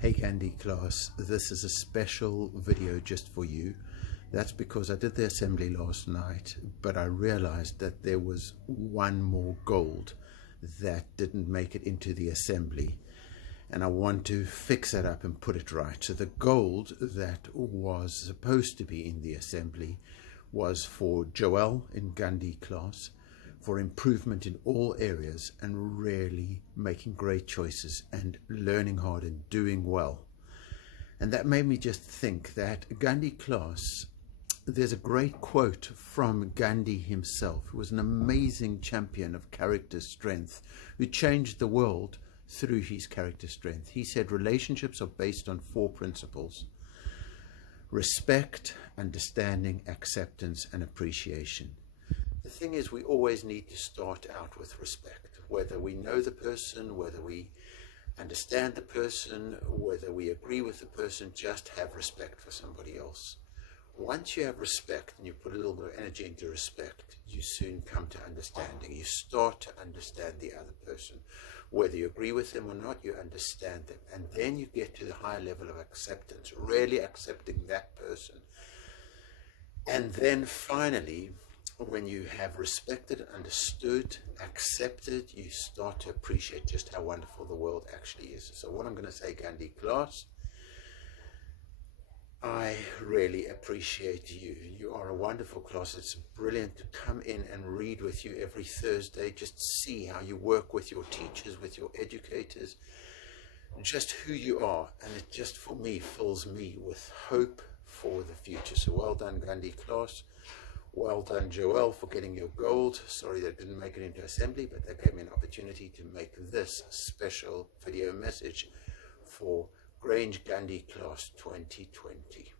Hey Ghandhi class, this is a special video just for you. That's because I did the assembly last night, but I realized that there was one more gold that didn't make it into the assembly, and I want to fix that up and put it right. So the gold that was supposed to be in the assembly was for Joel in Ghandhi class, for improvement in all areas and really making great choices and learning hard and doing well. And that made me just think that Ghandhi class, there's a great quote from Gandhi himself, who was an amazing champion of character strength, who changed the world through his character strength. He said relationships are based on 4 principles: respect, understanding, acceptance, and appreciation. The thing is, we always need to start out with respect. Whether we know the person, whether we understand the person, whether we agree with the person, just have respect for somebody else. Once you have respect and you put a little bit of energy into respect, you soon come to understanding. You start to understand the other person. Whether you agree with them or not, you understand them. And then you get to the higher level of acceptance, really accepting that person. And then finally, when you have respected, understood, accepted, you start to appreciate just how wonderful the world actually is. So what I'm going to say, Ghandhi class, I really appreciate you. You are a wonderful class. It's brilliant to come in and read with you every Thursday, just see how you work with your teachers, with your educators, just who you are. And it just, for me, fills me with hope for the future. So well done, Ghandhi class. Well done, Joel, for getting your gold. Sorry that didn't make it into assembly, but that gave me an opportunity to make this special video message for Grange Ghandhi Class 2020.